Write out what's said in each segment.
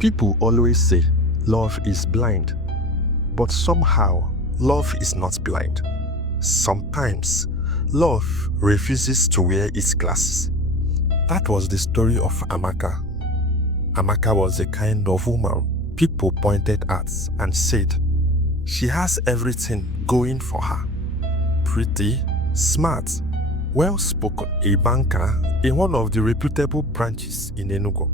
People always say love is blind, but somehow love is not blind. Sometimes love refuses to wear its glasses. That was the story of Amaka. Amaka was a kind of woman people pointed at and said, she has everything going for her. Pretty, smart, well-spoken, a banker in one of the reputable branches in Enugu.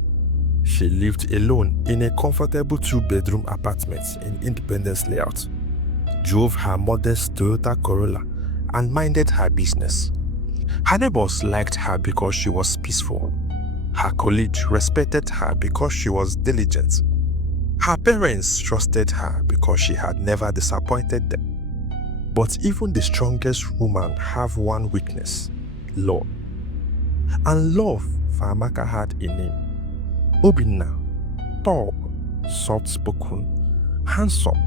She lived alone in a comfortable 2-bedroom apartment in Independence Layout, drove her modest Toyota Corolla, and minded her business. Her neighbors liked her because she was peaceful. Her colleagues respected her because she was diligent. Her parents trusted her because she had never disappointed them. But even the strongest woman have one weakness: love. And love for Amaka had a name: Obinna. Tall, soft-spoken, handsome.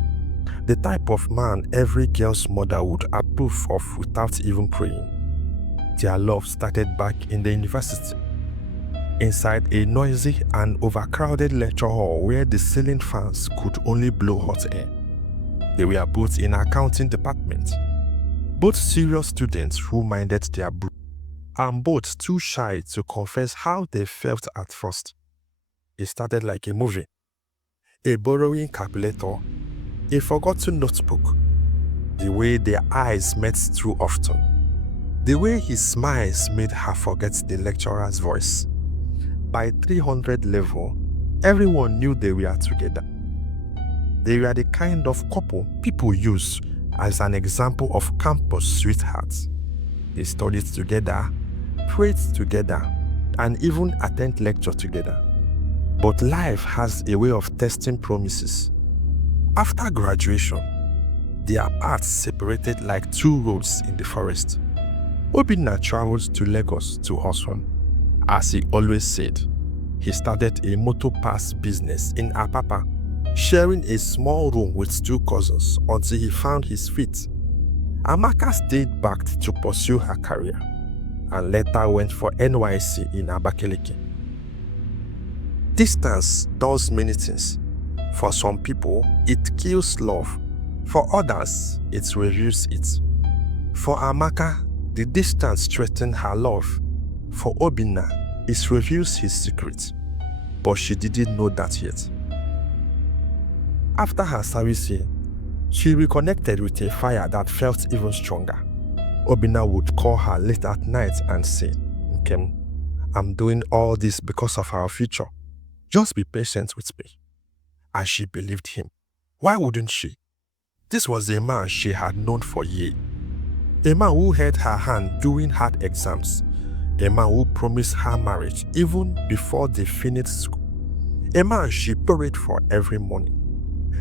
The type of man every girl's mother would approve of without even praying. Their love started back in the university, inside a noisy and overcrowded lecture hall where the ceiling fans could only blow hot air. They were both in accounting department, both serious students who minded their book, and both too shy to confess how they felt at first. It started like a movie: a borrowing calculator, a forgotten notebook, the way their eyes met too often, the way his smiles made her forget the lecturer's voice. By 300 level, everyone knew they were together. They were the kind of couple people use as an example of campus sweethearts. They studied together, prayed together, and even attend lecture together. But life has a way of testing promises. After graduation, their paths separated like two roads in the forest. Obinna traveled to Lagos to hustle. As he always said, he started a motor pass business in Apapa, sharing a small room with 2 cousins until he found his feet. Amaka stayed back to pursue her career and later went for NYC in Abakaliki. Distance does many things. For some people, it kills love. For others, it reveals it. For Amaka, the distance strengthened her love. For Obinna, it reveals his secret. But she didn't know that yet. After her service here, she reconnected with a fire that felt even stronger. Obinna would call her late at night and say, "Nkem, I'm doing all this because of our future. Just be patient with me." And she believed him. Why wouldn't she? This was a man she had known for years. A man who held her hand during hard exams. A man who promised her marriage even before they finished school. A man she prayed for every morning.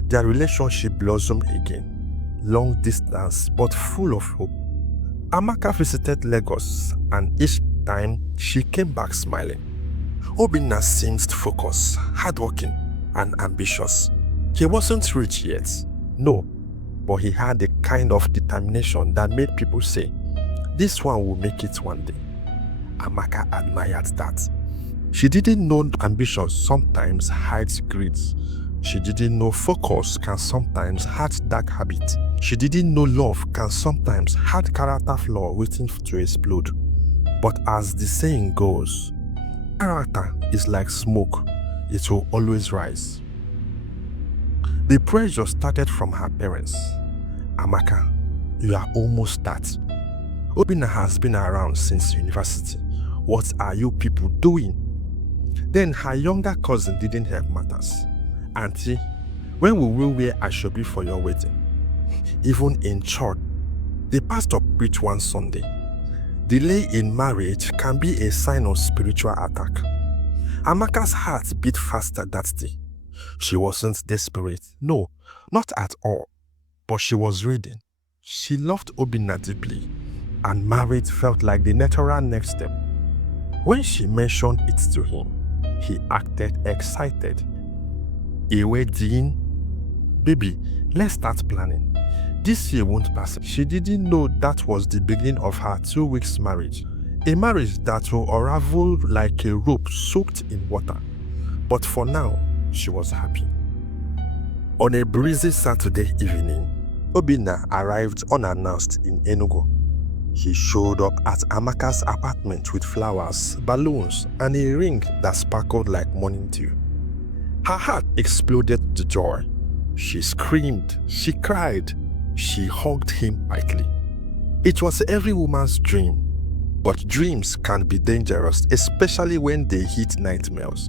Their relationship blossomed again. Long distance but full of hope. Amaka visited Lagos, and each time she came back smiling. Obinna seemed focused, hardworking, and ambitious. He wasn't rich yet, no, but he had the kind of determination that made people say, "This one will make it one day." Amaka admired that. She didn't know ambition sometimes hides greed. She didn't know focus can sometimes hide dark habit. She didn't know love can sometimes hide character flaw waiting to explode. But as the saying goes, character is like smoke, it will always rise. The pressure started from her parents. "Amaka, you are almost that. Obinna has been around since university. What are you people doing?" Then her younger cousin didn't help matters. "Auntie, when will we wear ashobi for your wedding?" Even in church, the pastor preached one Sunday. Delay in marriage can be a sign of spiritual attack. Amaka's heart beat faster that day. She wasn't desperate, no, not at all. But she was reading. She loved Obinna deeply, and marriage felt like the natural next step. When she mentioned it to him, he acted excited. "A wedding? Baby, let's start planning. This year won't pass." She didn't know that was the beginning of her 2 weeks marriage. A marriage that will unravel like a rope soaked in water. But for now, she was happy. On a breezy Saturday evening, Obinna arrived unannounced in Enugu. He showed up at Amaka's apartment with flowers, balloons, and a ring that sparkled like morning dew. Her heart exploded with joy. She screamed, she cried, she hugged him tightly. It was every woman's dream, but dreams can be dangerous, especially when they hit nightmares.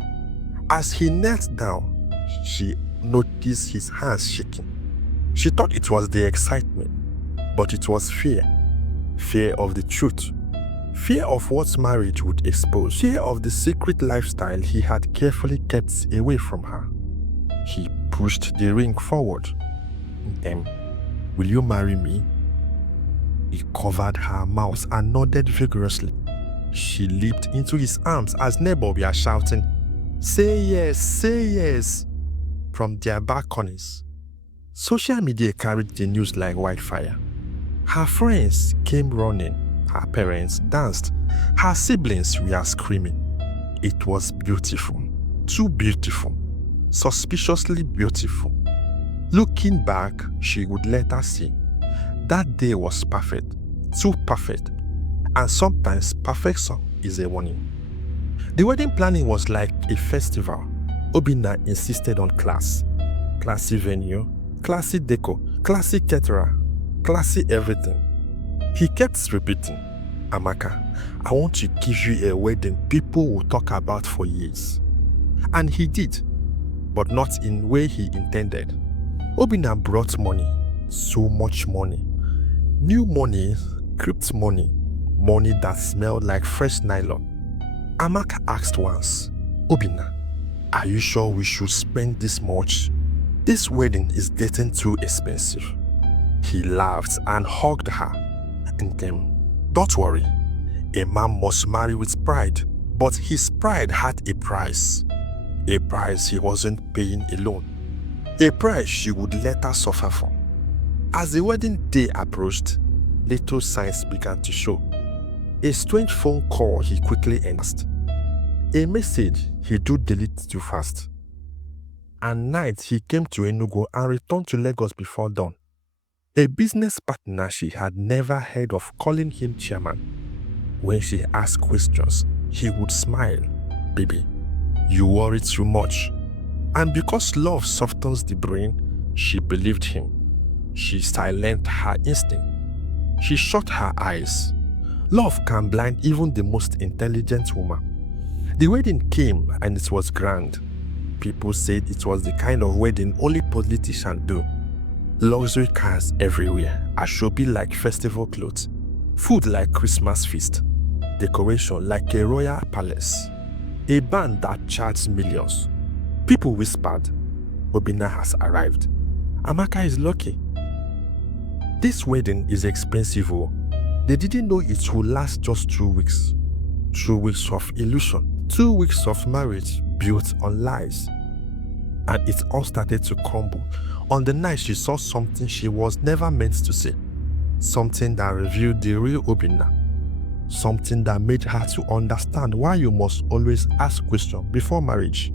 As he knelt down, she noticed his hands shaking. She thought it was the excitement, but it was fear. Fear of the truth. Fear of what marriage would expose. Fear of the secret lifestyle he had carefully kept away from her. He pushed the ring forward. Will you marry me? He covered her mouth and nodded vigorously. She leaped into his arms as neighbors were shouting, "Say yes, say yes," from their balconies. Social media carried the news like wildfire. Her friends came running, her parents danced, her siblings were screaming. It was beautiful, too beautiful, suspiciously beautiful. Looking back, she would later see that day was perfect, too perfect, and sometimes perfection is a warning. The wedding planning was like a festival. Obinna insisted on class. Classy venue, classy deco, classy caterer, classy everything. He kept repeating, "Amaka, I want to give you a wedding people will talk about for years." And he did, but not in the way he intended. Obinna brought money, so much money. New money, crypt money, money that smelled like fresh nylon. Amaka asked once, "Obinna, are you sure we should spend this much? This wedding is getting too expensive." He laughed and hugged her. "Don't worry, a man must marry with pride, but his pride had a price. A price he wasn't paying alone. A price she would later suffer for." As the wedding day approached, little signs began to show. A strange phone call he quickly answered. A message he did delete too fast. At night, he came to Enugu and returned to Lagos before dawn. A business partner she had never heard of calling him chairman. When she asked questions, he would smile. "Baby, you worry too much." And because love softens the brain, she believed him. She silenced her instinct. She shut her eyes. Love can blind even the most intelligent woman. The wedding came and it was grand. People said it was the kind of wedding only politicians do. Luxury cars everywhere, ashobi like festival clothes, food like Christmas feast, decoration like a royal palace, a band that charged millions. People whispered, "Obinna has arrived. Amaka is lucky." This wedding is expensive. They didn't know it would last just 2 weeks. 2 weeks of illusion, 2 weeks of marriage built on lies. And it all started to crumble on the night she saw something she was never meant to see. Something that revealed the real Obinna. Something that made her to understand why you must always ask questions before marriage.